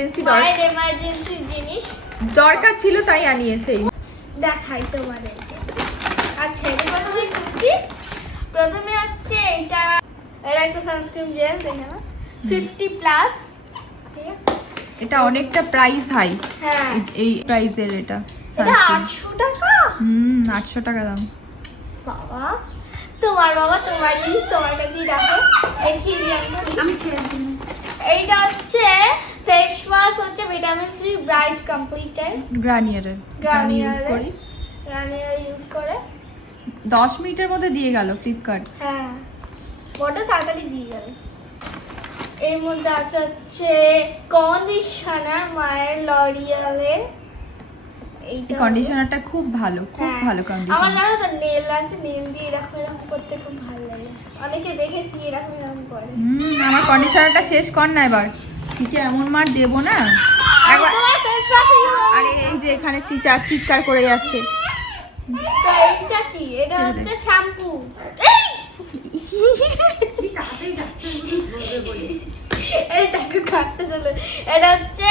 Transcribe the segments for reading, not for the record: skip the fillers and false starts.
Emergency জিনিস দরকার ছিল তাই আনিয়েছে। দেখাই তোমাদেরকে। আচ্ছা এটা প্রথমে খুলছি। প্রথমে হচ্ছে এটা একটা সানস্ক্রিন জেল, দেখে না 50+, ঠিক আছে। এটা অনেকটা প্রাইস হাই। হ্যাঁ এই প্রাইসের এটা এটা 800 টাকা। 800 টাকা দাম। বাবা তোমার জিনিস তোমার কাছেই রাখো। দেখিয়ে দিই আমি ছেড়ে দিই। এইটা হচ্ছে ফেস ওয়াশ, হচ্ছে ভিটামিন সি ব্রাইট কমপ্লিটের গ্রানিয়ারের ইউজ করি। গ্রানিয়ার ইউজ করে 10 মিনিটের মধ্যে দিয়ে গেল ফ্লিপকার্ট। হ্যাঁ বড় তাড়াতাড়ি দিয়ে যাবে। এর মধ্যে আছে হচ্ছে কন্ডিশনার মায়ের লরিয়ালের। এইটা কন্ডিশনারটা খুব ভালো, খুব ভালো আমার কন্ডিশনার। জানো তো নেল আছে, নেল দিয়ে এরকম করতে খুব ভালো লাগে। অনেকে দেখেছি এরকম করে। আমার কন্ডিশনারটা শেষ কর না এবার। ঠিকই এমন মার দেব না একবার। তোমার ফেস ওয়াশ আরে এই যে এখানে চিৎকার করে যাচ্ছে। তো এইটা কি? এটা হচ্ছে শ্যাম্পু। এই দেখো কাটতে চলে। এটা হচ্ছে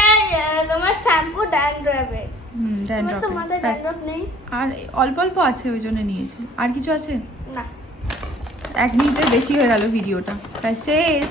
তোমার শ্যাম্পু ড্যান্ড্রফে। ড্যান্ড্রফ। তো মাথায় ড্যান্ড্রফ নেই। আর অল্প অল্প আছে ওই জন্য নিয়েছি। আর কিছু আছে না। 1 মিনিটের বেশি হয়ে গেল ভিডিওটা। তাই শেষ।